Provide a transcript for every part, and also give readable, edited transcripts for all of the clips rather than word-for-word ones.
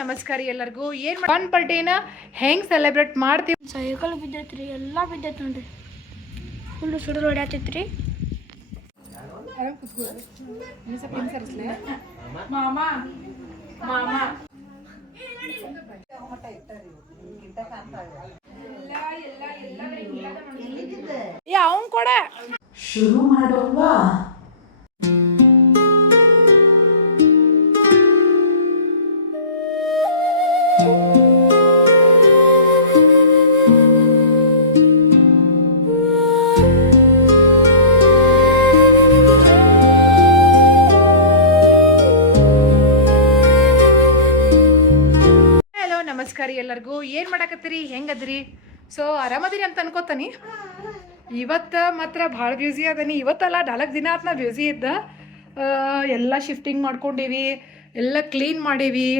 ನಮಸ್ಕಾರ ಎಲ್ಲರಿಗೂ. ಏನು ಫನ್ ಬರ್ಡೇನ ಹೆಂಗೆ ಸೆಲೆಬ್ರೇಟ್ ಮಾಡ್ತೀವಿ? ಸೈಕಲ್ ಬಿದ್ದೈತ್ರಿ, ಎಲ್ಲ ಬಿದ್ದೈತೆ ನೋಡ್ರಿ. ಫುಲ್ಲು ಸುಡುದು ಹೊಡ್ಯಾತೈತ್ರಿ. ಅವನ್ ಕೂಡ ಶುರು ಮಾಡೋಲ್ವಾ? ನಮಸ್ಕಾರ ಎಲ್ಲರಿಗೂ. ಏನು ಮಾಡಕತ್ತೀರಿ, ಹೆಂಗದ್ರಿ? ಸೊ ಆರಾಮದಿರಿ ಅಂತ ಅನ್ಕೋತಾನಿ. ಇವತ್ತು ಮಾತ್ರ ಭಾಳ ಬ್ಯೂಸಿ ಅದನಿ. ಇವತ್ತಲ್ಲ 4 ದಿನ ಆತ್ ನಾ ಬ್ಯೂಸಿ ಇದ್ದ. ಎಲ್ಲ ಶಿಫ್ಟಿಂಗ್ ಮಾಡ್ಕೊಂಡೀವಿ, ಎಲ್ಲ ಕ್ಲೀನ್ ಮಾಡೀವಿ,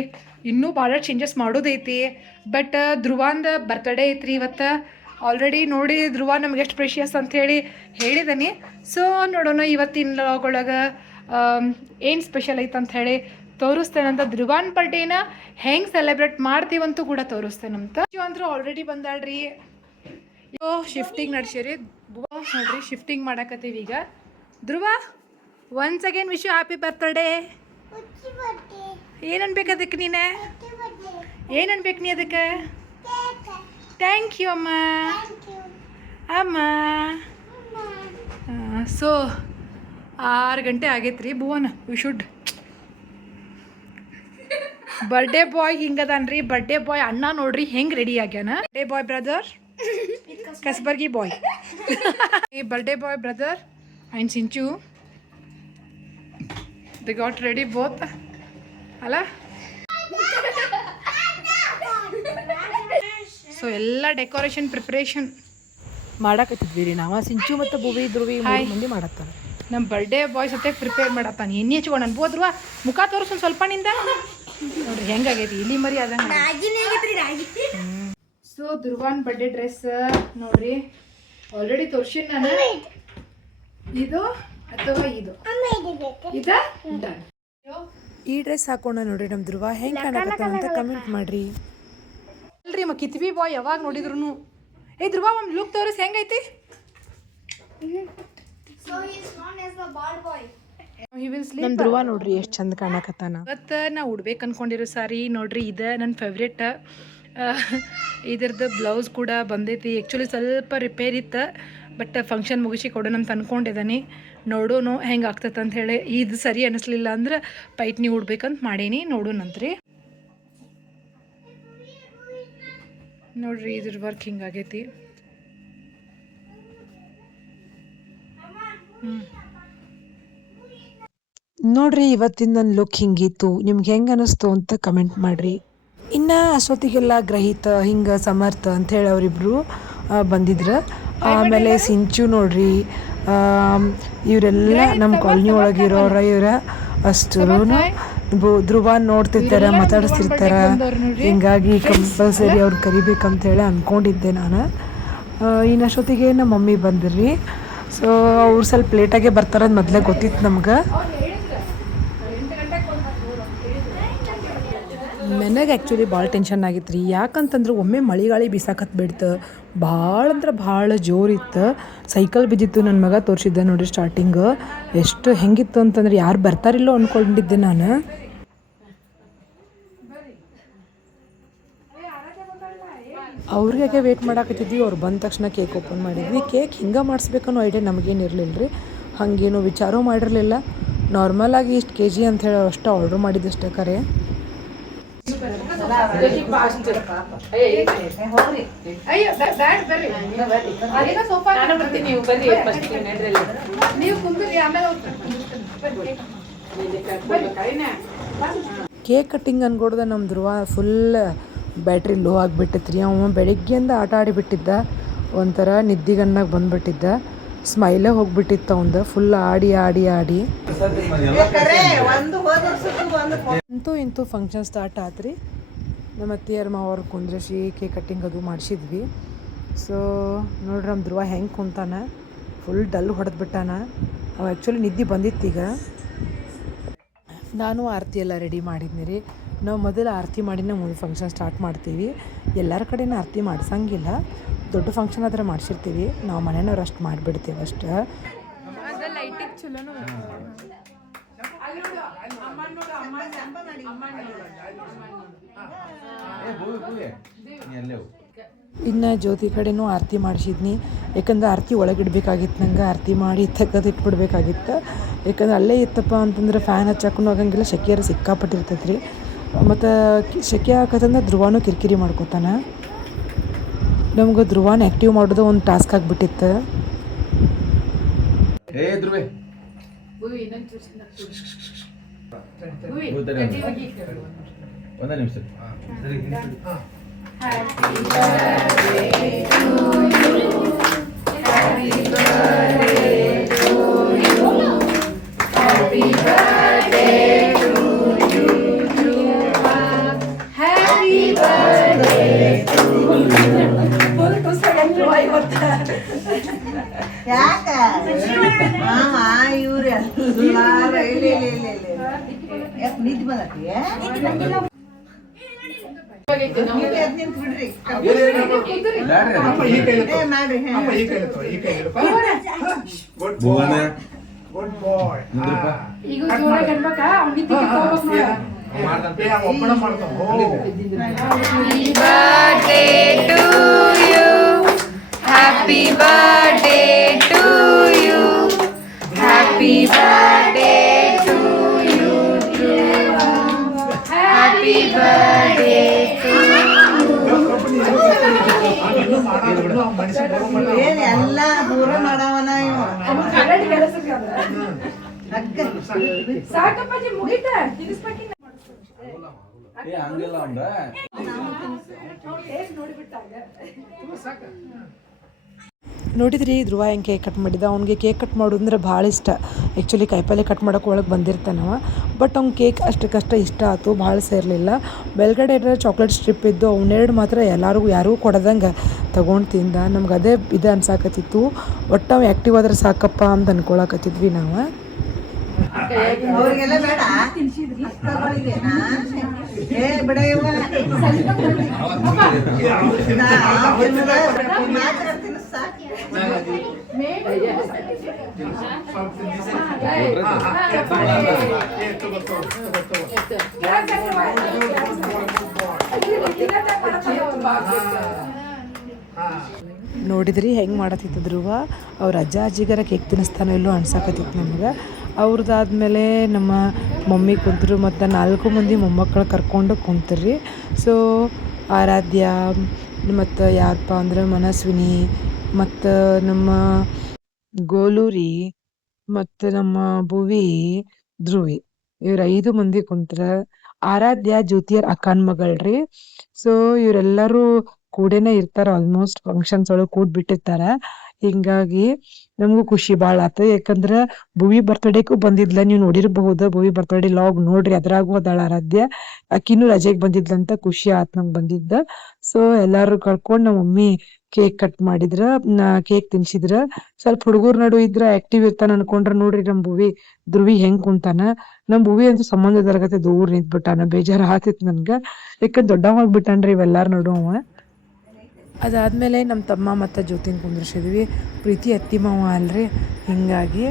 ಇನ್ನೂ ಭಾಳ ಚೇಂಜಸ್ ಮಾಡೋದೈತಿ. ಬಟ್ ಧ್ರುವಂದ ಬರ್ತಡೇ ಐತ್ರಿ ಇವತ್ತು. ಆಲ್ರೆಡಿ ನೋಡಿ ಧ್ರುವ ನಮ್ಗೆ ಎಷ್ಟು ಪ್ರೆಷಿಯಸ್ ಅಂಥೇಳಿ ಹೇಳಿದನಿ. ಸೊ ನೋಡೋಣ ಇವತ್ತಿನ ಲಾಗೊಳಗೆ ಏನು ಸ್ಪೆಷಲ್ ಐತೆ ಅಂಥೇಳಿ ತೋರಿಸ್ತೇನಂತ. ಧ್ರುವನ್ ಬರ್ಡೇನ ಹೆಂಗೆ ಸೆಲೆಬ್ರೇಟ್ ಮಾಡ್ತೀವಂತೂ ಕೂಡ ತೋರಿಸ್ತೇನಂತ. ಅಂದ್ರೂ ಆಲ್ರೆಡಿ ಬಂದಾಳ್ರಿ. ಶಿಫ್ಟಿಂಗ್ ನಡ್ಸಿರಿ ನೋಡ್ರಿ, ಶಿಫ್ಟಿಂಗ್ ಮಾಡಕತ್ತೀವಿ ಈಗ. Dhruva once again wish you happy birthday. ಏನು ಅನ್ಬೇಕು ಅದಕ್ಕೆ? ನೀನೆ ಏನು ಅನ್ಬೇಕು ನೀ ಅದಕ್ಕೆ? ಥ್ಯಾಂಕ್ ಯು ಅಮ್ಮ. ಅಮ್ಮ ಸೊ 6 ಗಂಟೆ ಆಗೈತ್ರಿ. Bhuvana we should birthday boy ಹಿಂಗದಾನ್ರಿ. ಬರ್ಡೇ ಬಾಯ್ ಅಣ್ಣ ನೋಡ್ರಿ ಹೆಂಗೆ ರೆಡಿ ಆಗ್ಯಾನ. ಬರ್ಡೇ ಬಾಯ್ ಬ್ರದರ್ ಕಸ್ಬರ್ಗಿ ಬಾಯ್. ಈ birthday boy brother and Sinchu ದಿ ಗಾಟ್ ರೆಡಿ ಬೋತ್ ಅಲ್ಲ. ಸೊ ಎಲ್ಲ ಡೆಕೋರೇಷನ್ ಪ್ರಿಪ್ರೇಷನ್ ಮಾಡಕತ್ತಿದ್ವಿ ರೀ ನಾವು. ಸಿಂಚು ಮತ್ತು ಭುವಿ ಧ್ರುವಿ 3 ಮಂದಿ ಮಾಡತ್ತಾರೆ. ನಮ್ಮ ಬರ್ಡೇ ಬಾಯ್ ಸತೆ ಪ್ರಿಪೇರ್ ಮಾಡತ್ತಾನೆ. ಎಣ್ಣೆ ಹಚ್ಕೊಂಡು ಅನ್ಬೋದ್ರುವ ಮುಖ ತೋರಿಸು ಸ್ವಲ್ಪ ನಿಂದ. ನೋಡ್ರಿ ಹೆಂಗಾಗೈತಿ ಇಲ್ಲಿ ಮರಿ ಅದಂಗೆ. ಸೊ ಧ್ರುವನ್ ಬರ್ಡೇ ಡ್ರೆಸ್ ನೋಡ್ರಿ ಆಲ್ರೆಡಿ ತೋರ್ಸಿನ್ ನಾನು. ಇದು ಅಥವಾ ಇದು ಈ ಡ್ರೆಸ್ ಹಾಕೊಂಡ ನೋಡ್ರಿ ನಮ್ಮ ಧ್ರುವ ಹೆಂಗೆ ಕಾಣಕತ್ತ ಅಂತ ಕಮೆಂಟ್ ಮಾಡ್ರಿ. ಅಲ್ರಿ ಕಿತ್ವಿ ಬಾಯ್ ಯಾವಾಗ ನೋಡಿದ್ರು ಏ ಧ್ರುವ ಒಂದು ಲುಕ್ ತೋರಿಸ್ ಹೆಂಗೈತಿ. ನಮ್ಮ ಧ್ರುವ ನೋಡ್ರಿ ಎಷ್ಟು ಚಂದ ಕಾಣಕತ್ತಾನ. ಇವತ್ತು ನಾ ಉಡ್ಬೇಕು ಅನ್ಕೊಂಡಿರೋ ಸಾರಿ ನೋಡ್ರಿ ಇದು ನನ್ನ ಫೇವ್ರೇಟ್. ಇದ್ರದ್ದು ಬ್ಲೌಸ್ ಕೂಡ ಬಂದೈತಿ. ಆ್ಯಕ್ಚುಲಿ ಸ್ವಲ್ಪ ರಿಪೇರ್ ಇತ್ತು, ಬಟ್ ಫಂಕ್ಷನ್ ಮುಗಿಸಿ ಕೊಡೋಣ ಅಂತ ಅಂದ್ಕೊಂಡಿದ್ದಾನೆ. ನೋಡೋನು ಹೆಂಗೆ ಆಗ್ತೈತೆ ಅಂತ ಹೇಳಿ. ಇದು ಸರಿ ಅನ್ನಿಸ್ಲಿಲ್ಲ ಅಂದ್ರೆ ಪೈಟ್ನಿ ಉಡ್ಬೇಕಂತ ಮಾಡೀನಿ. ನೋಡೋಣಂತ್ರಿ. ನೋಡ್ರಿ ಇದ್ರ ವರ್ಕ್ ಹಿಂಗಾಗೈತಿ. ನೋಡ್ರಿ ಇವತ್ತಿನ ನನ್ನ ಲುಕ್ ಹಿಂಗಿತ್ತು. ನಿಮ್ಗೆ ಹೆಂಗೆ ಅನ್ನಿಸ್ತು ಅಂತ ಕಮೆಂಟ್ ಮಾಡಿರಿ. ಇನ್ನು ಅಷ್ಟೊತ್ತಿಗೆಲ್ಲ ಗ್ರಹಿತ ಹಿಂಗೆ ಸಮರ್ಥ ಅಂಥೇಳಿ ಅವರಿಬ್ರು ಬಂದಿದ್ರು. ಆಮೇಲೆ ಸಿಂಚು ನೋಡ್ರಿ, ಇವರೆಲ್ಲ ನಮ್ಮ ಕಾಲನಿ ಒಳಗಿರೋರ ಇವರ ಅಷ್ಟು ಧ್ರುವ ನೋಡ್ತಿರ್ತಾರೆ, ಮಾತಾಡಿಸ್ತಿರ್ತಾರೆ. ಹಿಂಗಾಗಿ ಕಂಪಲ್ಸರಿ ಅವ್ರು ಕರಿಬೇಕಂತೇಳಿ ಅಂದ್ಕೊಂಡಿದ್ದೆ ನಾನು. ಇನ್ನು ಅಷ್ಟೊತ್ತಿಗೆ ನಮ್ಮ ಮಮ್ಮಿ ಬಂದಿರ್ರಿ. ಸೊ ಅವ್ರು ಸ್ವಲ್ಪ ಲೇಟಾಗೆ ಬರ್ತಾರಂದು ಮೊದಲೇ ಗೊತ್ತಿತ್ತು ನಮ್ಗೆ. ನನಗೆ ಆ್ಯಕ್ಚುಲಿ ಭಾಳ ಟೆನ್ಷನ್ ಆಗಿತ್ತು ರೀ. ಯಾಕಂತಂದ್ರೆ ಒಮ್ಮೆ ಮಳೆಗಾಳಿ ಬೀಸಾಕತ್ ಬಿಡ್ತು. ಭಾಳ ಅಂದ್ರೆ ಭಾಳ ಜೋರಿತ್ತು. ಸೈಕಲ್ ಬಿದ್ದಿತ್ತು. ನನ್ನ ಮಗ ತೋರಿಸಿದ್ದೆ ನೋಡಿರಿ ಸ್ಟಾರ್ಟಿಂಗ್ ಎಷ್ಟು ಹೆಂಗಿತ್ತು ಅಂತಂದ್ರೆ ಯಾರು ಬರ್ತಾರಿಲ್ಲೋ ಅಂದ್ಕೊಂಡಿದ್ದೆ ನಾನು. ಅವ್ರಿಗೆ ವೇಟ್ ಮಾಡಾಕತ್ತಿದ್ವಿ. ಅವ್ರು ಬಂದ ತಕ್ಷಣ ಕೇಕ್ ಓಪನ್ ಮಾಡಿದ್ವಿ. ಕೇಕ್ ಹಿಂಗೆ ಮಾಡಿಸ್ಬೇಕನ್ನೋ ಐಡಿಯಾ ನಮಗೇನು ಇರಲಿಲ್ಲ ರೀ. ಹಾಗೇನು ವಿಚಾರ ಮಾಡಿರಲಿಲ್ಲ. ನಾರ್ಮಲಾಗಿ ಇಷ್ಟು kg ಅಂಥೇಳಿ ಅಷ್ಟು ಆರ್ಡ್ರ್ ಮಾಡಿದ್ದಷ್ಟೇ ಕರೆ. ಕೇಕ್ ಕಟ್ಟಿಂಗ್ ಅನ್ಕೊಡ್ದೆ ನಮ್ಮ ಧ್ರುವ ಫುಲ್ ಬ್ಯಾಟ್ರಿ ಲೋ ಆಗಿಬಿಟ್ಟಿತ್ತು ರೀ. ಅವ ಬೆಳಿಗ್ಗೆಯಿಂದ ಆಟ ಆಡಿಬಿಟ್ಟಿದ್ದ. ಒಂಥರ ನಿದ್ದಿಗಣ್ಣಾಗ ಬಂದುಬಿಟ್ಟಿದ್ದ. ಸ್ಮೈಲೇ ಹೋಗ್ಬಿಟ್ಟಿತ್ತು ಅವಂದು. ಫುಲ್ ಆಡಿ ಆಡಿ ಆಡಿ ಅಂತೂ ಇಂತೂ ಫಂಕ್ಷನ್ ಸ್ಟಾರ್ಟ್ ಆತ್ರಿ. ನಮ್ಮ ಅತ್ತೆಯರ ಮಾವರು ಕುಂದ್ರಿಸಿ ಕೇಕ್ ಕಟ್ಟಿಂಗ್ ಅದು ಮಾಡಿಸಿದ್ವಿ. ಸೊ ನೋಡ್ರಿ ನಮ್ಮ ಧ್ರುವ ಹೆಂಗೆ ಕುಂತಾನ. Full dull ಹೊಡೆದ್ಬಿಟ್ಟಾನ. ಅವ ಆ್ಯಕ್ಚುಲಿ ನಿದ್ದೆ ಬಂದಿತ್ತು. ಈಗ ನಾನು ಆರತಿ ಎಲ್ಲ ರೆಡಿ ಮಾಡಿದ್ನಿ ರೀ. ನಾವು ಮೊದಲು ಆರತಿ ಮಾಡಿನ ಮುಂದೆ ಫಂಕ್ಷನ್ ಸ್ಟಾರ್ಟ್ ಮಾಡ್ತೀವಿ. ಎಲ್ಲರ ಕಡೆನೂ ಆರತಿ ಮಾಡಿಸಂಗಿಲ್ಲ, ದೊಡ್ಡ ಫಂಕ್ಷನ್ ಆದ್ರೆ ಮಾಡಿಸಿರ್ತೀವಿ, ನಾವು ಮನೆಯವ್ರು ಅಷ್ಟು ಮಾಡಿಬಿಡ್ತೀವಿ ಅಷ್ಟು. ಲೈಟಿಗೆ ಚಲೋನು ಇನ್ನು ಜ್ಯೋತಿ ಕಡೆನೂ ಆರತಿ ಮಾಡಿಸಿದ್ನಿ. ಯಾಕಂದ್ರೆ ಆರತಿ ಒಳಗಿಡ್ಬೇಕಾಗಿತ್ತು, ನಂಗೆ ಆರತಿ ಮಾಡಿ ತೆಗೆದು ಇಟ್ಬಿಡ್ಬೇಕಾಗಿತ್ತು. ಯಾಕಂದ್ರೆ ಅಲ್ಲೇ ಇತ್ತಪ್ಪ ಅಂತಂದ್ರೆ ಫ್ಯಾನ್ ಹಚ್ಚಾಕೂ ಆಗಂಗಿಲ್ಲ, ಸೆಕೆಯರು ಸಿಕ್ಕಾಪಟ್ಟಿರ್ತೈತೆ ರೀ. ಮತ್ತು ಸೆಕೆ ಹಾಕತ್ತಂದ್ರೆ ಧ್ರುವನೂ ಕಿರಿಕಿರಿ ಮಾಡ್ಕೋತಾನೆ. ನಮ್ಗೆ ಧ್ರುವನ ಆ್ಯಕ್ಟಿವ್ ಮಾಡೋದು ಒಂದು ಟಾಸ್ಕ್ ಆಗಿಬಿಟ್ಟಿತ್ತು. ಒಂದೇ ನಿಮಿಷ. ಯಾಕ ಇವ್ರ ನಿಂತು ಬಂದತಿ ಈಗ ಜೋರಾಗಿ ಅನ್ಬೇಕಾ ಅವ್ನಿಗೆ Happy birthday to you. Happy birthday to you. Happy birthday to ಎಲ್ಲ ದೂರ ಮಾಡವನ ಸಾಕಪ್ಪಾಜಿ ಮುಗಿತಾ ನೋಡಿದ್ರಿ ಧ್ರುವ ಹೆಂಗೆ ಕೇಕ್ ಕಟ್ ಮಾಡಿದ. ಅವ್ನಿಗೆ ಕೇಕ್ ಕಟ್ ಮಾಡೋದಂದ್ರೆ ಭಾಳ ಇಷ್ಟ. ಆ್ಯಕ್ಚುಲಿ ಕಾಯಿಪಲ್ಲೆ ಕಟ್ ಮಾಡೋಕೆ ಒಳಗೆ ಬಂದಿರ್ತಾನವ, ಬಟ್ ಅವ್ನು ಕೇಕ್ ಅಷ್ಟಕ್ಕಷ್ಟ ಇಷ್ಟ ಆಯ್ತು, ಭಾಳ ಸೇರಲಿಲ್ಲ. ಬೆಳಗಡೆ ಚಾಕ್ಲೇಟ್ ಸ್ಟ್ರಿಪ್ ಇದ್ದು ಅವನ್ನೆರಡು ಮಾತ್ರ ಯಾರೂ ಕೊಡದಂಗೆ ತೊಗೊಂಡು ತಿಂದ. ನಮ್ಗೆ ಅದೇ ಇದು ಅನ್ಸಾಕತ್ತಿತ್ತು. ಒಟ್ಟು ಅವು ಆ್ಯಕ್ಟಿವ್ ಆದ್ರೆ ಸಾಕಪ್ಪ ಅಂತ ಅನ್ಕೊಳಕತ್ತಿದ್ವಿ ನಾವು. ಅವ್ರಿಗೆಲ್ಲ ಬೇಡ ಏ ಬಿಡ ನೋಡಿದ್ರಿ ಹೆಂಗೆ ಮಾಡತ್ತಿತ್ತು ಧ್ರುವ. ಅವ್ರ ಅಜ್ಜ ಅಜ್ಜಿಗಾರ ಕೇಕ್ ತಿನ್ನಿಸ್ತಾನೋ ಇಲ್ಲೋ ಅನ್ಸಾಕತ್ತಿತ್ತು ನಮ್ಗೆ. ಅವ್ರದ್ದಾದ್ಮೇಲೆ ನಮ್ಮ ಮಮ್ಮಿ ಕುಂತರು ಮತ್ತು 4 ಮಂದಿ ಮೊಮ್ಮಕ್ಕಳು ಕರ್ಕೊಂಡು ಕುಂತ್ರಿ. ಸೊ ಆರಾಧ್ಯ ಮತ್ತು ಯಾರಪ್ಪ ಅಂದ್ರೆ ಮನಸ್ವಿನಿ ಮತ್ತು ನಮ್ಮ ಗೋಲೂರಿ ಮತ್ತು ನಮ್ಮ ಭುವಿ, ಧ್ರುವಿ, ಇವ್ರ 5 ಮಂದಿ ಕುಂತ್ರ. ಆರಾಧ್ಯ ಜ್ಯೋತಿಯರ್ ಅಕ್ಕನ ಮಗಳ್ರಿ. ಸೊ ಇವರೆಲ್ಲರೂ ಕೂಡೇನೆ ಇರ್ತಾರ, ಆಲ್ಮೋಸ್ಟ್ ಫಂಕ್ಷನ್ಸ್ ಒಳಗೆ ಕೂಡ್ಬಿಟ್ಟಿರ್ತಾರ. ಹಿಂಗಾಗಿ ನಮಗೂ ಖುಷಿ ಭಾಳ ಆತು. ಯಾಕಂದ್ರೆ ಭುವಿ ಬರ್ತಡೇಗೂ ಬಂದಿದ್ಲ, ನೀವು ನೋಡಿರ್ಬಹುದು ಭುವಿ ಬರ್ತಡೇ ಲಾಗ್ ನೋಡ್ರಿ, ಅದ್ರಾಗೂ ಅದಾಳ ಆರಾಧ್ಯ. ಆಕಿನೂ ರಜೆಗೆ ಬಂದಿದ್ಲಂತ, ಖುಷಿ ಆತ್ ನಮ್ಗೆ ಬಂದಿದ್ದ. ಸೊ ಎಲ್ಲಾರು ಕರ್ಕೊಂಡು ನಮ್ಮ ಮಮ್ಮಿ ಕೇಕ್ ಕಟ್ ಮಾಡಿದ್ರ, ಕೇಕ್ ತಿನ್ಸಿದ್ರ. ಸ್ವಲ್ಪ ಹುಡುಗರು ನಡು ಇದ್ರ ಆಕ್ಟಿವ್ ಇರ್ತಾನ ಅನ್ಕೊಂಡ್ರ ನೋಡ್ರಿ ನಮ್ ಧ್ರುವಿ ಹೆಂಗ್ ಕುಂತಾನ. ನಮ್ ಭುವಿ ಅಂತೂ ಸಂಬಂಧದರ್ಗತೆ ದೂರ ನಿಂತ್ಬಿಟ್ಟಾನ. ಬೇಜಾರ ಆತಿತ್ ನನ್ಗ, ಯಾಕಂದ್ರೆ ದೊಡ್ಡವಾಗ್ಬಿಟ್ಟಾನ್ರಿ ಇವೆಲ್ಲಾರು ನಡು ಅವ. ಅದಾದಮೇಲೆ ನಮ್ಮ ತಮ್ಮ ಮತ್ತು ಜ್ಯೋತಿನ ಕುಂದ್ರಿಸಿದ್ವಿ. ಪ್ರೀತಿ ಅತ್ತಿ ಮಾವ ಅಲ್ರಿ, ಹಿಂಗಾಗಿ.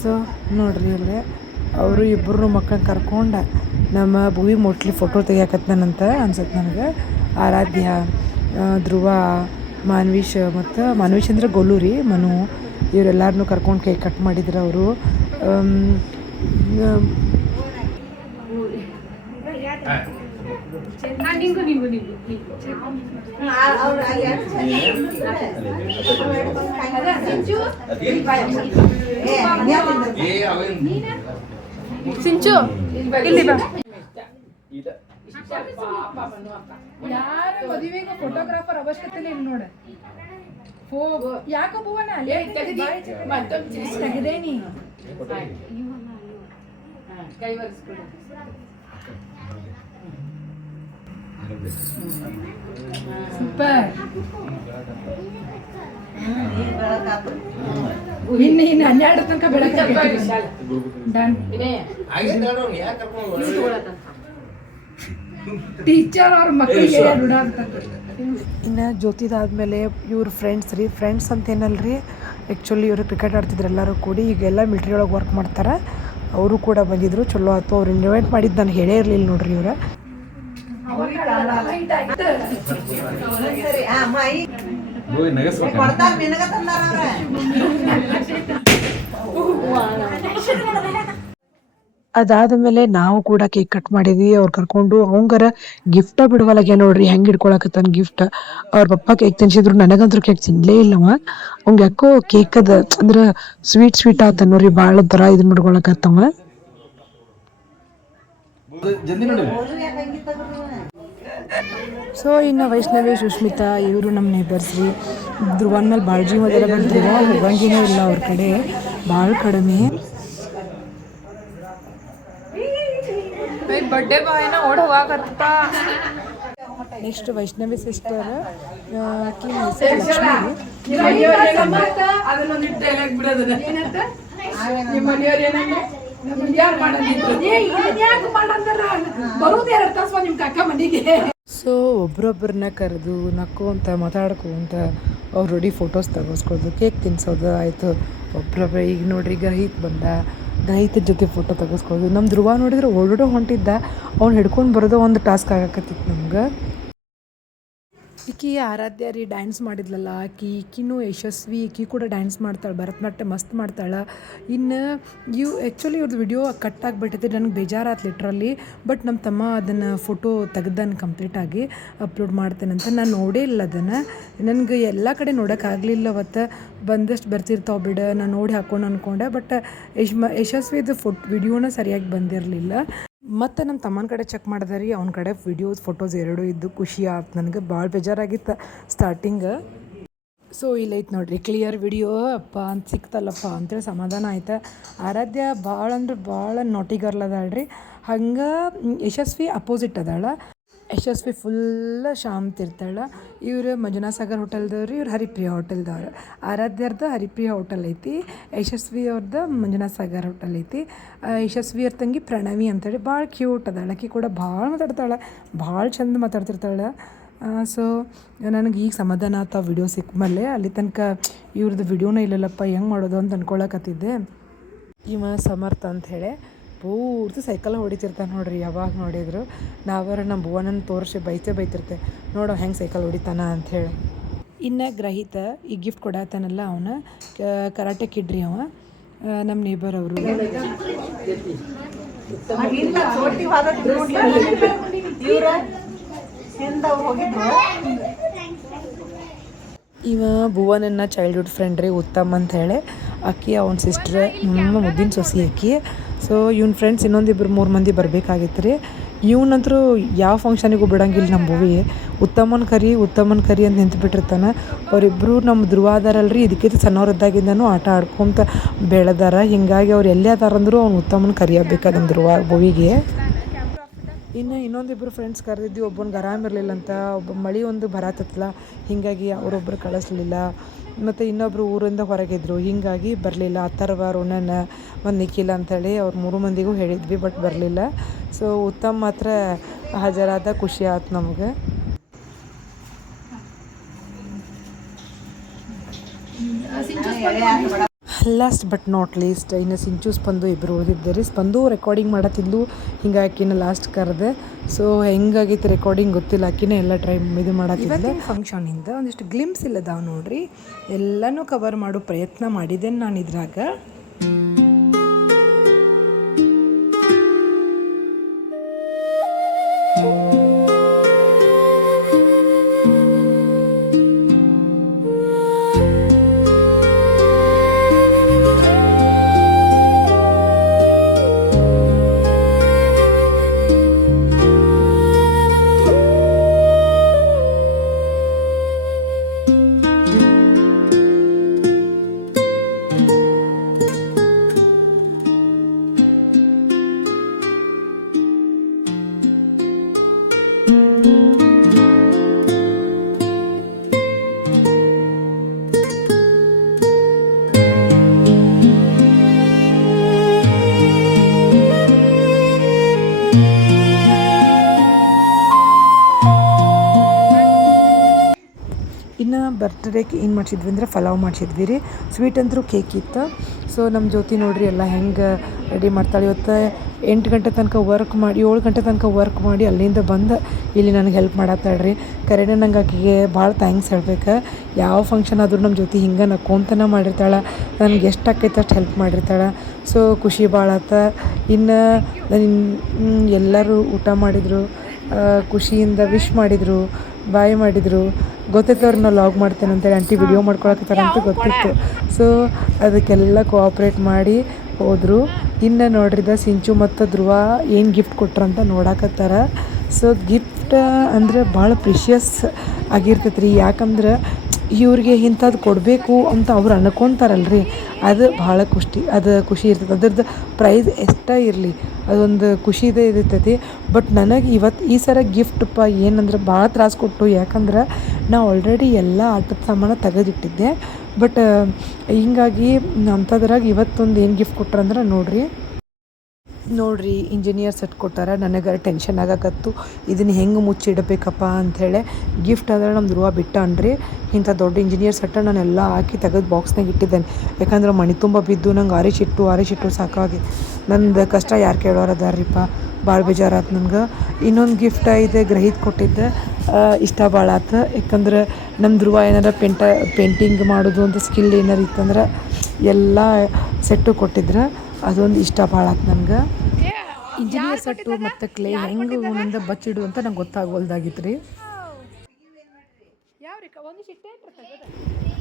ಸೊ ನೋಡ್ರಿ ಇಲ್ಲೇ ಅವರು ಇಬ್ಬರು ಮಕ್ಕಳನ್ನ ಕರ್ಕೊಂಡು ನಮ್ಮ ಭುವಿ ಮೋಟ್ಲಿ ಫೋಟೋ ತೆಗಿಯಾಕತ್ನಾನಂತ ಅನ್ಸತ್ತೆ ನನಗೆ. ಆರಾಧ್ಯ, ಧ್ರುವ, ಮಾನ್ವೀಶ್ ಮತ್ತು ಮಾನ್ವೀಶ್ ಅಂದ್ರೆ ಗೊಲ್ಲೂರಿ, ಮನು, ಇವರೆಲ್ಲರನ್ನೂ ಕರ್ಕೊಂಡು ಕೇಕ್ ಕಟ್ ಮಾಡಿದ್ರು ಅವರು. ಸಿಂಚು ಇಲ್ಲಿ ಬಾ. ಯಾರ ಮದುವೆಗೆ ಫೋಟೋಗ್ರಾಫರ್ ಅವಶ್ಯಕತೆ ಇಲ್ಲ ನೋಡ. ಯಾಕ ಭುವನ ತೆಗೆದೇನಿ ಕೈ ಒರೆಸ್ಕೊಡು. ಸೂಪರ್. ಇನ್ನು 12 ತನಕ ಬೆಳಗ್ಗೆ ಡನ್. ಟೀಚರ್ ಅವ್ರ ಮಕ್ಕಳಿಗೆ ರೂಢ ಆಗ್ತದೆ. ಇನ್ನು ಜ್ಯೋತಿದಾದ್ಮೇಲೆ ಇವ್ರ ಫ್ರೆಂಡ್ಸ್ ಅಂತ ಏನಲ್ರಿ, ಆ್ಯಕ್ಚುಲಿ ಇವರು ಕ್ರಿಕೆಟ್ ಆಡ್ತಿದ್ರು ಎಲ್ಲರೂ ಕೂಡಿ. ಈಗೆಲ್ಲ ಮಿಲ್ಟ್ರಿ ಒಳಗೆ ವರ್ಕ್ ಮಾಡ್ತಾರೆ. ಅವರು ಕೂಡ ಬಂದಿದ್ರು, ಚಲೋ ಆಯ್ತು. ಅವ್ರು ಇನ್ವೈಟ್ ಮಾಡಿದ್ದು ನಾನು ಹೇಳೇ ಇರಲಿಲ್ಲ ನೋಡ್ರಿ ಇವ್ರು. ಕೊಡ್ತಾರ ನಿನಗ ತಂದಾರ ಅದಾದಮೇಲೆ ನಾವು ಕೂಡ ಕೇಕ್ ಕಟ್ ಮಾಡಿದ್ವಿ. ಅವ್ರು ಕರ್ಕೊಂಡು ಅವಂಗಾರ ಗಿಫ್ಟ ಬಿಡುವಲ್ಲಾಗೆ ನೋಡ್ರಿ ಹೆಂಗೆ ಹಿಡ್ಕೊಳಕತ್ತಾನ ಗಿಫ್ಟ್. ಅವ್ರ ಪಪ್ಪ ಕೇಕ್ ತಿನ್ಸಿದ್ರು, ನನಗಂತೂ ಕೇಕ್ ತಿನ್ಲೇ ಇಲ್ಲವ. ಅವ್ಗೆ ಯಾಕೋ ಕೇಕ್ ಅದ ಅಂದ್ರೆ ಸ್ವೀಟ್ ಆತ ನೋಡ್ರಿ, ಭಾಳ ಥರ ಇದನ್ನ ಮಾಡ್ಕೊಳಕತ್ತವ. ಸೊ ಇನ್ನು ವೈಷ್ಣವಿ, ಸುಷ್ಮಿತಾ ಇವರು ನಮ್ಮ ನೇಬರ್ಸ್ ರೀ. ಧ್ರುವನ್ ಮೇಲೆ ಭಾಳ ಜೀವ ಅದರ, ಬಟ್ ಧ್ರುವ ಹೋಗಂಗೇನೂ ಇಲ್ಲ ಅವ್ರ ಕಡೆ, ಭಾಳ ಕಡಿಮೆ. ಬರ್ಡೇ ಬಾಯ್ನ ಓಡ್ ಹೋಗಾಕತ್ತ. ನೆಕ್ಸ್ಟ್ ವೈಷ್ಣವಿ ಸಿಸ್ಟರ್, ಆಕಿ ಹೆಸರು ಲಕ್ಷ್ಮಿ. ಸೊ ಒಬ್ರೊಬ್ಬರನ್ನ ಕರೆದು ನಕ್ಕೊಂತ ಮಾತಾಡ್ಕೊಂತ ಅವ್ರ ಜೋಡಿ ಫೋಟೋಸ್ ತೆಗೆಸ್ಕೊಳ್ದು, ಕೇಕ್ ತಿನ್ಸೋದು ಆಯಿತು. ಒಬ್ರೊಬ್ಬರು ಈಗ ನೋಡ್ರಿ ಗ್ರಹಿತ ಜೊತೆ ಫೋಟೋ ತೆಗೆಸ್ಕೊಳ್ಳೋದು. ನಮ್ಮ ಧ್ರುವ ನೋಡಿದ್ರೆ ಓಡೋಡೋ ಹೊಂಟಿದ್ದ, ಅವ್ನು ಹಿಡ್ಕೊಂಡು ಬರೋದು ಒಂದು ಟಾಸ್ಕ್ ಆಗಕತ್ತಿತ್ತು ನಮ್ಗೆ. ಈಕಿ ಆರಾಧ್ಯ ರೀ ಡ್ಯಾನ್ಸ್ ಮಾಡಿದ್ಲಲ್ಲ, ಈಕಿನೂ ಯಶಸ್ವಿ, ಈಕಿ ಕೂಡ ಡ್ಯಾನ್ಸ್ ಮಾಡ್ತಾಳೆ, ಭರತನಾಟ್ಯ ಮಸ್ತ್ ಮಾಡ್ತಾಳೆ. ಇನ್ನು ಆ್ಯಕ್ಚುಲಿ ಇವ್ರದ್ದು ವಿಡಿಯೋ ಕಟ್ ಆಗಿಬಿಟ್ಟೈತೆ, ನನಗೆ ಬೇಜಾರಾತು ಲಿಟ್ರಲ್ಲಿ. ಬಟ್ ನಮ್ಮ ತಮ್ಮ ಅದನ್ನು ಫೋಟೋ ತೆಗ್ದಾನೆ ಕಂಪ್ಲೀಟಾಗಿ ಅಪ್ಲೋಡ್ ಮಾಡ್ತೇನಂತ. ನಾನು ನೋಡೇ ಇಲ್ಲ ಅದನ್ನು, ನನಗೆ ಎಲ್ಲ ಕಡೆ ನೋಡೋಕ್ಕಾಗಲಿಲ್ಲ. ಅವತ್ತು ಬಂದಷ್ಟು ಬರ್ತಿರ್ತಾವೆ ಬಿಡು, ನಾನು ನೋಡಿ ಹಾಕೊಂಡು ಅಂದ್ಕೊಂಡೆ. ಬಟ್ ಯಶಸ್ವಿದು ವಿಡಿಯೋನ ಸರಿಯಾಗಿ ಬಂದಿರಲಿಲ್ಲ. ಮತ್ತು ನಮ್ಮ ತಮ್ಮನ ಕಡೆ ಚೆಕ್ ಮಾಡಿದೆ ರೀ, ಅವ್ನ ಕಡೆ ಫೋಟೋಸ್ ಎರಡೂ ಇದ್ದು. ಖುಷಿ ಆಯ್ತು ನನಗೆ, ಭಾಳ ಬೇಜಾರಾಗಿತ್ತು ಸ್ಟಾರ್ಟಿಂಗ್. ಸೊ ಇಲ್ಲೈತೆ ನೋಡ್ರಿ ಕ್ಲಿಯರ್ ವಿಡಿಯೋ ಅಪ್ಪ ಅಂತ ಸಿಕ್ತಲ್ಲಪ್ಪ ಅಂತೇಳಿ ಸಮಾಧಾನ ಆಯ್ತು. ಆರಾಧ್ಯ ಭಾಳ ಅಂದ್ರೆ ಭಾಳ ನಾಟಿ ಗರ್ಲ್ ಅದಾಳ್ರಿ. ಹಂಗೆ ಯಶಸ್ವಿ ಅಪೋಸಿಟ್ ಅದಾಳ. ಯಶಸ್ವಿ ಫುಲ್ ಶಾಂತ ಇರ್ತಾಳೆ. ಇವರು ಮಂಜುನಾಥ್ ಸಾಗರ್ ಹೋಟೆಲ್ದವ್ರು, ಇವ್ರು ಹರಿಪ್ರಿಯ ಹೋಟೆಲ್ದವ್ರು. ಆರಾಧ್ಯರ್ದು ಹರಿಪ್ರಿಯ ಹೋಟೆಲ್ ಐತಿ, ಯಶಸ್ವಿ ಅವ್ರದ್ದು ಮಂಜುನಾಥ್ ಸಾಗರ್ ಹೋಟೆಲ್ ಐತಿ. ಯಶಸ್ವಿ ಅವ್ರ ತಂಗಿ ಪ್ರಣವಿ ಅಂತೇಳಿ ಭಾಳ ಕ್ಯೂಟ್ ಅದಾಳೆ. ಆಕಿ ಕೂಡ ಭಾಳ ಮಾತಾಡ್ತಾಳೆ, ಭಾಳ ಚಂದ ಮಾತಾಡ್ತಿರ್ತಾಳೆ. ಸೊ ನನಗೆ ಈಗ ಸಮಾಧಾನ ಆತ ವಿಡಿಯೋ ಸಿಕ್ಕಮೇಲೆ. ಅಲ್ಲಿ ತನಕ ಇವ್ರದ್ದು ವಿಡಿಯೋನೇ ಇಲ್ಲಲ್ಲಪ್ಪ, ಹೆಂಗೆ ಮಾಡೋದು ಅಂತ ಅಂದ್ಕೊಳಕತ್ತಿದ್ದೆ. ಇವ ಸಮರ್ಥ ಅಂಥೇಳಿ ಪೂರ್ತಿ ಸೈಕಲ್ ಹೊಡಿತಿರ್ತಾನೆ ನೋಡ್ರಿ, ಯಾವಾಗ ನೋಡಿದ್ರು. ನಾವರ ನಮ್ಮ ಭುವನನ್ನ ತೋರಿಸಿ ಬೈತಿರ್ತೆ, ನೋಡೋ ಹೆಂಗೆ ಸೈಕಲ್ ಹೊಡಿತಾನ ಅಂಥೇಳಿ. ಇನ್ನು ಗ್ರಹಿತ ಈ ಗಿಫ್ಟ್ ಕೊಡತ್ತಾನಲ್ಲ, ಅವನ ಕರಾಟೆ ಕಿಡ್ರಿ ಅವ, ನಮ್ಮ ನೇಬರ್ ಅವರು. ಇವ ಭುವನನ್ನ ಚೈಲ್ಡ್ಹುಡ್ ಫ್ರೆಂಡ್ ರೀ, ಉತ್ತಮ್ ಅಂತ ಹೇಳಿ. ಅಕ್ಕಿ ಅವನ ಸಿಸ್ಟ್ರ್, ನಮ್ಮ ಮುದ್ದಿನ ಸೊಸಿ ಅಕ್ಕಿ. ಸೊ ಇವ್ನ ಫ್ರೆಂಡ್ಸ್ ಇನ್ನೊಂದಿಬ್ಬರು 3 ಮಂದಿ ಬರಬೇಕಾಗಿತ್ತು ರೀ. ಇವನಂತರೂ ಯಾವ ಫಂಕ್ಷನಿಗೂ ಬಿಡೋಂಗಿಲ್ಲ ನಮ್ಮ ಭುವಿ. ಉತ್ತಮನ ಕರಿ ಅಂತ ನಿಂತುಬಿಟ್ಟಿರ್ತಾನೆ. ಅವರಿಬ್ಬರು ನಮ್ಮ ಧ್ರುವ ಅದಾರಲ್ರಿ, ಇದಕ್ಕಿಂತ ಸಣ್ಣವ್ರದ್ದಾಗಿಂದನೂ ಆಟ ಆಡ್ಕೊಂತ ಬೆಳೆದಾರ. ಹೀಗಾಗಿ ಅವ್ರು ಎಲ್ಲೇ ಅದಾರಂದ್ರೂ ಅವ್ನು ಉತ್ತಮನ ಕರಿಯಬೇಕು ನಮ್ಮ ಧ್ರುವ ಭುವಿಗೆ. ಇನ್ನೊಂದಿಬ್ಬರು ಫ್ರೆಂಡ್ಸ್ ಕರೆದಿದ್ವಿ, ಒಬ್ಬನಿಗೆ ಆರಾಮಿರಲಿಲ್ಲಂತ, ಮಳೆ ಒಂದು ಬರತ್ತಲ್ಲ, ಹೀಗಾಗಿ ಅವರೊಬ್ಬರು ಕಳಿಸ್ಲಿಲ್ಲ. ಮತ್ತು ಇನ್ನೊಬ್ಬರು ಊರಿಂದ ಹೊರಗಿದ್ರು, ಹೀಗಾಗಿ ಬರಲಿಲ್ಲ. ಅಥರ್ವ, ರೋನನ್ ಮತ್ತು ನಿಖಿಲ್ ಅಂಥೇಳಿ ಅವ್ರು 3 ಮಂದಿಗೂ ಹೇಳಿದ್ವಿ, ಬಟ್ ಬರಲಿಲ್ಲ. ಸೊ ಉತ್ತಮ್ ಮಾತ್ರ ಹಾಜರಾದ, ಖುಷಿ ಆಯ್ತು ನಮ್ಗೆ. ಲಾಸ್ಟ್ ಬಟ್ ನಾಟ್ ಲೀಸ್ಟ್ ಇನ್ನು ಸಿಂಚು ಸ್ಪಂದು ಇಬ್ಬರು ಉಳಿದಿದ್ದಾರೆ. ಸ್ಪಂದು ರೆಕಾರ್ಡಿಂಗ್ ಮಾಡತ್ತಿದ್ಲು, ಹಿಂಗಾಗಿ ಆಕಿನ ಲಾಸ್ಟ್ ಕರೆದೆ. ಸೊ ಹೆಂಗಾಗೈತೆ ರೆಕಾರ್ಡಿಂಗ್ ಗೊತ್ತಿಲ್ಲ, ಆಕಿನೇ ಎಲ್ಲ ಟ್ರೈ ಇದು ಮಾಡತ್ತಿದ್ದೆ. ಫಂಕ್ಷನಿಂದ ಒಂದಿಷ್ಟು ಗ್ಲಿಮ್ಸ್ ಇಲ್ಲದಾವ ನೋಡ್ರಿ, ಎಲ್ಲನೂ ಕವರ್ ಮಾಡೋ ಪ್ರಯತ್ನ ಮಾಡಿದ್ದೇನೆ ನಾನು ಇದ್ರಾಗ. ಇನ್ನು ಬರ್ತ್ಡೇಗೆ ಏನು ಮಾಡಿಸಿದ್ವಿ ಅಂದರೆ ಪಲಾವ್ ಮಾಡಿಸಿದ್ವಿ ರೀ. ಸ್ವೀಟ್ ಅಂತೂ ಕೇಕ್ ಇತ್ತು. ಸೊ ನಮ್ಮ ಜ್ಯೋತಿ ನೋಡ್ರಿ ಎಲ್ಲ ಹೆಂಗೆ ರೆಡಿ ಮಾಡ್ತಾಳೆ. ಇವತ್ತು 8 ಗಂಟೆ ತನಕ ವರ್ಕ್ ಮಾಡಿ 7 ಗಂಟೆ ತನಕ ವರ್ಕ್ ಮಾಡಿ ಅಲ್ಲಿಂದ ಬಂದು ಇಲ್ಲಿ ನನಗೆ ಹೆಲ್ಪ್ ಮಾಡತ್ತಾಳ್ರಿ. ಕರೆನೇ ನಂಗೆ ಆಕೆಗೆ ಭಾಳ ಥ್ಯಾಂಕ್ಸ್ ಹೇಳ್ಬೇಕು. ಯಾವ ಫಂಕ್ಷನ್ ಆದರೂ ನಮ್ಮ ಜ್ಯೋತಿ ಹಿಂಗೆ ನಕ್ಕೊಂತನ ಮಾಡಿರ್ತಾಳೆ. ನನಗೆ ಎಷ್ಟು ಆಕೈತೆ ಅಷ್ಟು ಹೆಲ್ಪ್ ಮಾಡಿರ್ತಾಳೆ. ಸೊ ಖುಷಿ ಭಾಳ ಆತ. ಇನ್ನು ಎಲ್ಲರೂ ಊಟ ಮಾಡಿದರು, ಖುಷಿಯಿಂದ ವಿಶ್ ಮಾಡಿದರು, ಬಾಯ್ ಮಾಡಿದರು. ಗೊತ್ತೈತೆ ಅವ್ರನ್ನ ಲಾಗ್ ಮಾಡ್ತೇನೆ ಅಂತೇಳಿ ಆಂಟಿ ವಿಡಿಯೋ ಮಾಡ್ಕೊಳಕತ್ತಾರೆ ಅಂತ ಗೊತ್ತಿತ್ತು. ಸೊ ಅದಕ್ಕೆಲ್ಲ ಕೋಆಪ್ರೇಟ್ ಮಾಡಿ ಹೋದರು. ಇನ್ನು ನೋಡ್ರಿದ ಸಿಂಚು ಮತ್ತು ಧ್ರುವ ಏನು ಗಿಫ್ಟ್ ಕೊಟ್ರಂತ ನೋಡಾಕತ್ತಾರ. ಸೊ ಗಿಫ್ಟ್ ಅಂದರೆ ಭಾಳ ಪ್ರಿಷಿಯಸ್ ಆಗಿರ್ತೈತೆ ರೀ. ಯಾಕಂದ್ರೆ ಇವ್ರಿಗೆ ಇಂಥದ್ದು ಕೊಡಬೇಕು ಅಂತ ಅವ್ರು ಅನ್ಕೊತಾರಲ್ರಿ, ಅದು ಭಾಳ ಖುಷಿ ಇರ್ತದೆ. ಅದ್ರದ್ದು ಪ್ರೈಸ್ ಎಷ್ಟೇ ಇರಲಿ ಅದೊಂದು ಖುಷಿದೇ ಇರ್ತೈತಿ. ಬಟ್ ನನಗೆ ಈ ಸಲ ಗಿಫ್ಟಪ್ಪ ಏನಂದ್ರೆ ಭಾಳ ತ್ರಾಸು ಕೊಟ್ಟು. ಯಾಕಂದ್ರೆ ನಾ ಆಲ್ರೆಡಿ ಎಲ್ಲ ಆಟದ ಸಾಮಾನು ತೆಗೆದಿಟ್ಟಿದ್ದೆ. ಬಟ್ ಹಿಂಗಾಗಿ ಅಂಥದ್ರಾಗ ಇವತ್ತೊಂದು ಏನು ಗಿಫ್ಟ್ ಕೊಟ್ರಂದ್ರೆ ನೋಡ್ರಿ ಇಂಜಿನಿಯರ್ ಸೆಟ್ ಕೊಟ್ಟಾರ. ನನಗೆ ಟೆನ್ಷನ್ ಆಗಕತ್ತು ಇದನ್ನು ಹೆಂಗೆ ಮುಚ್ಚಿಡಬೇಕಪ್ಪ ಅಂಥೇಳಿ. ಗಿಫ್ಟ್ ಅಂದರೆ ನಮ್ಮ ಧ್ರುವ ಬಿಟ್ಟ ಅನ್ರಿ ಇಂಥ ದೊಡ್ಡ ಇಂಜಿನಿಯರ್ ಸೆಟ್ಟ ನಾನೆಲ್ಲ ಹಾಕಿ ತೆಗೆದು ಬಾಕ್ಸ್ನಾಗ ಇಟ್ಟಿದ್ದೇನೆ. ಯಾಕಂದ್ರೆ ಮನೆ ತುಂಬ ಬಿದ್ದು ನಂಗೆ ಆರಿಸಿಟ್ಟು ಸಾಕಾಗಿ ನಂದು ಕಷ್ಟ ಯಾರು ಕೇಳೋರು ಅದಾರ್ರಿಪ್ಪ. ಭಾಳ ಬೇಜಾರಾತು ನನಗೆ. ಇನ್ನೊಂದು ಗಿಫ್ಟ್ ಇದೆ ಗ್ರಹಿತ್ ಕೊಟ್ಟಿದ್ದೆ, ಇಷ್ಟ ಭಾಳ ಆತು. ಯಾಕಂದ್ರೆ ನಮ್ಮ ಧ್ರುವ ಏನಾರ ಪೇಂಟಿಂಗ್ ಮಾಡೋದು ಅಂತ ಸ್ಕಿಲ್ ಏನಾರು ಇತ್ತಂದ್ರೆ ಎಲ್ಲ ಸೆಟ್ಟು ಕೊಟ್ಟಿದ್ರೆ ಅದೊಂದು ಇಷ್ಟ ಭಾಳ ಆತು ನನಗೆ. ಇಂಜಿನಿಯರ್ ಸೆಟ್ಟು ಮತ್ತು ಕ್ಲೇ ಹೆಂಗೆ ಅವನಿಂದ ಬಚ್ಚಿಡು ಅಂತ ನಂಗೆ ಗೊತ್ತಾಗೋಲ್ದಾಗಿತ್ತು ರೀ.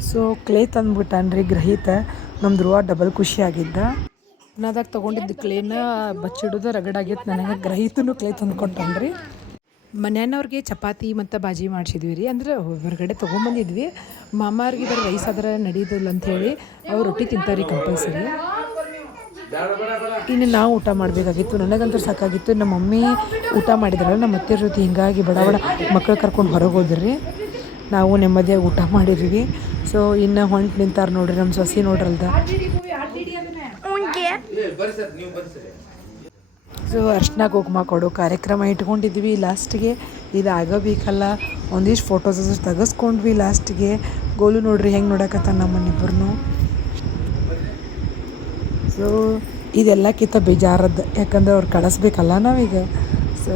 ಸೊ ಕ್ಲೇ ತಂದುಬಿಟ್ಟಾನ್ರಿ ಗ್ರಹಿತ. ನಮ್ಮ ಧ್ರುವ ಡಬಲ್ ಖುಷಿಯಾಗಿದ್ದ. ನಾದಾಗ ತೊಗೊಂಡಿದ್ದು ಕ್ಲೇನ ಬಚ್ಚಿಡೋದು ರಗಡಾಗಿತ್ತು. ನನಗೆ ಗ್ರಹಿತನು ಕ್ಲೇ ತಂದುಕೊಟ್ಟನ್ರಿ. ಮನೆಯವ್ರಿಗೆ ಚಪಾತಿ ಮತ್ತು ಬಾಜಿ ಮಾಡಿಸಿದ್ವಿ ರೀ. ಅಂದ್ರೆ ಹೊರಗಡೆ ತೊಗೊಂಬಂದಿದ್ವಿ. ಮಾಮಾರಿಗೆ ಬರೀ ರೈಸ್ ಆದ್ರೆ ನಡೀದಿಲ್ಲ ಅಂಥೇಳಿ ಅವ್ರು ರೊಟ್ಟಿ ತಿಂತಾರೆ ಕಂಪಲ್ಸರಿ. ಇನ್ನು ನಾವು ಊಟ ಮಾಡಬೇಕಾಗಿತ್ತು. ನನಗಂತೂ ಸಾಕಾಗಿತ್ತು. ನಮ್ಮ ಮಮ್ಮಿ ಊಟ ಮಾಡಿದ್ರಲ್ಲ ನಮ್ಮ ಅತ್ತೆ ಜೊತೆ, ಹಿಂಗಾಗಿ ಬಡ ಮಕ್ಕಳು ಕರ್ಕೊಂಡು ಹೊರಗೆ ಹೋದ್ರಿ. ನಾವು ನೆಮ್ಮದಿಯಾಗಿ ಊಟ ಮಾಡಿದ್ವಿ. ಸೊ ಇನ್ನು ಹೊಂಟು ನಿಂತಾರೆ ನೋಡ್ರಿ ನಮ್ಮ ಸೊಸಿ ನೋಡ್ರಲ್ದ. ಸೊ ಅರ್ಶಿನ ಕುಂಕುಮ ಕೊಡೋ ಕಾರ್ಯಕ್ರಮ ಇಟ್ಕೊಂಡಿದ್ವಿ. ಲಾಸ್ಟಿಗೆ ಇದು ಆಗಬೇಕಲ್ಲ, ಒಂದಿಷ್ಟು ಫೋಟೋಸ್ ತೆಗೆಸ್ಕೊಂಡ್ವಿ ಲಾಸ್ಟಿಗೆ. ಗೋಲು ನೋಡ್ರಿ ಹೆಂಗೆ ನೋಡಕತ್ತ ನಮ್ಮನ್ನಿಬ್ಬರನ್ನು. ಸೊ ಇದೆಲ್ಲಕ್ಕಿಂತ ಬೇಜಾರದ್ದು, ಯಾಕಂದ್ರೆ ಅವ್ರು ಕಳಿಸ್ಬೇಕಲ್ಲ ನಾವೀಗ. ಸೊ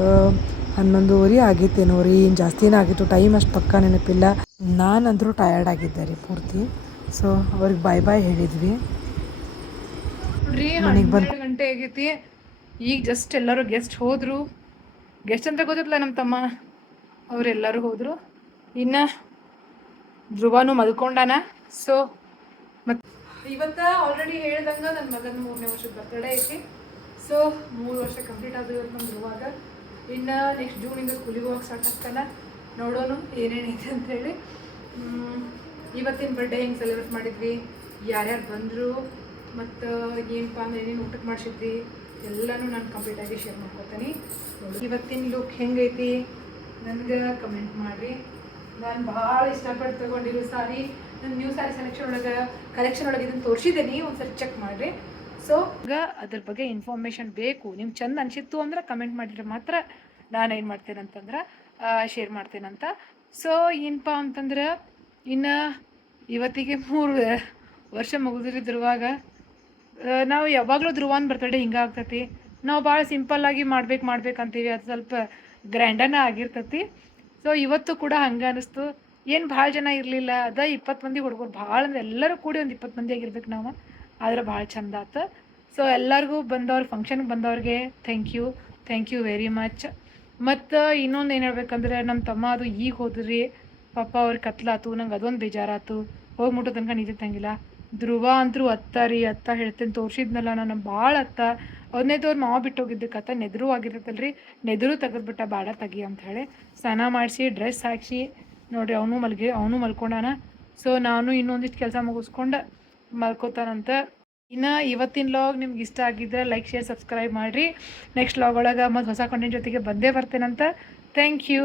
11:30 ಆಗೈತೇನೋ ರೀ, ಏನು ಜಾಸ್ತಿನೇ ಆಗಿತ್ತು. ಟೈಮ್ ಅಷ್ಟು ಪಕ್ಕ ನೆನಪಿಲ್ಲ. ನಾನಂದರೂ ಟಯರ್ಡ್ ಆಗಿದ್ದೆ ರೀ ಪೂರ್ತಿ. ಸೊ ಅವ್ರಿಗೆ ಬಾಯ್ ಹೇಳಿದ್ವಿ. ಮನೆಗೆ ಬಂದು 12 ಗಂಟೆ ಆಗೈತಿ. ಈಗ ಜಸ್ಟ್ ಎಲ್ಲರೂ ಗೆಸ್ಟ್ ಹೋದರು. ಗೆಸ್ಟ್ ಅಂತ ಗೊತ್ತಿಲ್ಲ ನಮ್ಮ ತಮ್ಮ, ಅವರೆಲ್ಲರೂ ಹೋದರು. ಇನ್ನು ಧ್ರುವನು ಮಲ್ಕೊಂಡಾನ. ಸೊ ಮತ್ತು ಇವತ್ತು ಆಲ್ರೆಡಿ ಹೇಳ್ದಂಗೆ ನನ್ನ ಮಗನ 3ನೇ ವರ್ಷದ ಬರ್ತಡೇ ಐತಿ. ಸೊ 3 ವರ್ಷ ಕಂಪ್ಲೀಟ್ ಆದ ಇವತ್ತು ನಮ್ಮ ಧ್ರುವಾಗ. ಇನ್ನು ನೆಕ್ಸ್ಟ್ ಜೂನಿಂದ ಸ್ಕೂಲಿಗೆ ಹೋಗಕ್ಕೆ ಸ್ಟಾರ್ಟ್ ಆಗ್ತಾನೆ. ನೋಡೋಣ ಏನೇನೈತೆ ಅಂಥೇಳಿ. ಇವತ್ತಿನ ಬರ್ಡೇ ಹೆಂಗೆ ಸೆಲೆಬ್ರೇಟ್ ಮಾಡಿದ್ವಿ, ಯಾರ್ಯಾರು ಬಂದರು, ಮತ್ತು ಏನಪ್ಪ ಅಂದ್ರೆ ಏನೇನು ಊಟಕ್ಕೆ ಮಾಡಿಸಿದ್ವಿ ಎಲ್ಲನೂ ನಾನು ಕಂಪ್ಲೀಟಾಗಿ ಶೇರ್ ಮಾಡ್ಕೊತೀನಿ. ಇವತ್ತಿನ ಲುಕ್ ಹೆಂಗೈತಿ ನನಗೆ ಕಮೆಂಟ್ ಮಾಡಿರಿ. ನಾನು ಭಾಳ ಇಷ್ಟಪಟ್ಟು ತೊಗೊಂಡಿರೋ ಸಾರಿ, ನನ್ನ ನ್ಯೂ ಸ್ಯಾರಿ ಕಲೆಕ್ಷನ್ ಒಳಗೆ ಇದನ್ನು ತೋರಿಸಿದ್ದೀನಿ, ಒಂದ್ಸರಿ ಚೆಕ್ ಮಾಡಿರಿ. ಸೊ ಈಗ ಅದ್ರ ಬಗ್ಗೆ ಇನ್ಫಾರ್ಮೇಷನ್ ಬೇಕು, ನಿಮ್ಗೆ ಚಂದ ಅನಿಸಿತ್ತು ಅಂದ್ರೆ ಕಮೆಂಟ್ ಮಾಡಿದ್ರೆ ಮಾತ್ರ ನಾನು ಏನು ಮಾಡ್ತೇನೆ ಅಂತಂದ್ರೆ ಶೇರ್ ಮಾಡ್ತೇನಂತ. ಸೊ ಏನಪ್ಪ ಅಂತಂದ್ರೆ ಇನ್ನು ಇವತ್ತಿಗೆ 3 ವರ್ಷ ಮುಗಿದ್ರಿದ್ರುವಾಗ ನಾವು ಯಾವಾಗಲೂ ಧ್ರುವನ್ ಬರ್ತಡೇ ಹಿಂಗೆ ಆಗ್ತೈತಿ. ನಾವು ಭಾಳ ಸಿಂಪಲ್ಲಾಗಿ ಮಾಡ್ಬೇಕಂತೀವಿ, ಅದು ಸ್ವಲ್ಪ ಗ್ರ್ಯಾಂಡನ ಆಗಿರ್ತೈತಿ. ಸೊ ಇವತ್ತು ಕೂಡ ಹಂಗೆ ಅನ್ನಿಸ್ತು. ಏನು ಭಾಳ ಜನ ಇರಲಿಲ್ಲ, ಅದ 20 ಮಂದಿ ಹುಡುಗರು, ಭಾಳ ಅಂದ್ರೆ ಎಲ್ಲರೂ ಕೂಡಿ ಒಂದು 20 ಮಂದಿ ಆಗಿರ್ಬೇಕು ನಾವು. ಆದ್ರೆ ಭಾಳ ಚಂದ ಆತು. ಸೊ ಎಲ್ಲರಿಗೂ ಫಂಕ್ಷನ್ಗೆ ಬಂದವ್ರಿಗೆ ಥ್ಯಾಂಕ್ ಯು ವೆರಿ ಮಚ್. ಮತ್ತು ಇನ್ನೊಂದು ಏನು ಹೇಳ್ಬೇಕಂದ್ರೆ ನಮ್ಮ ತಮ್ಮ ಅದು ಈಗ ಹೋದ್ರಿ ಪಾಪ, ಅವ್ರಿಗೆ ಕತ್ಲಾತು. ನಂಗೆ ಅದೊಂದು ಬೇಜಾರಾತು. ಹೋಗಿ ಮುಟ್ಟೋ ತನಕ ನಿಜ ತಂಗಿಲ್ಲ. ಧ್ರುವ ಅಂತೂ ಅತ್ತ ಹೇಳ್ತೇನೆ, ತೋರಿಸಿದ್ನಲ್ಲ ನಾನು ಭಾಳ ಒಂದನೇದವ್ರು ಮಾವ ಬಿಟ್ಟು ಹೋಗಿದ್ದಕ್ಕತ್ತ ನೆದರು ಆಗಿರ್ತೈತಲ್ರಿ, ನೆದರು ತೆಗೆದ್ಬಿಟ್ಟ ಬೇಡ ತೆಗಿ ಅಂತ ಹೇಳಿ. ಸ್ನಾನ ಮಾಡಿಸಿ ಡ್ರೆಸ್ ಹಾಕಿಸಿ ನೋಡಿರಿ ಅವನು ಮಲ್ಕೊಂಡಾನ. ಸೊ ನಾನು ಇನ್ನೊಂದಿಷ್ಟು ಕೆಲಸ ಮುಗಿಸ್ಕೊಂಡು ಮಲ್ಕೋತಾನಂತ. ಇನ್ನು ಇವತ್ತಿನ ಲಾಗ್ ನಿಮ್ಗೆ ಇಷ್ಟ ಆಗಿದ್ರೆ ಲೈಕ್, ಶೇರ್, ಸಬ್ಸ್ಕ್ರೈಬ್ ಮಾಡಿರಿ. ನೆಕ್ಸ್ಟ್ ಲಾಗ್ ಒಳಗೆ ಮತ್ತು ಹೊಸ ಕಂಟೆಂಟ್ ಜೊತೆಗೆ ಬಂದೇ ಬರ್ತೇನಂತ. Thank you.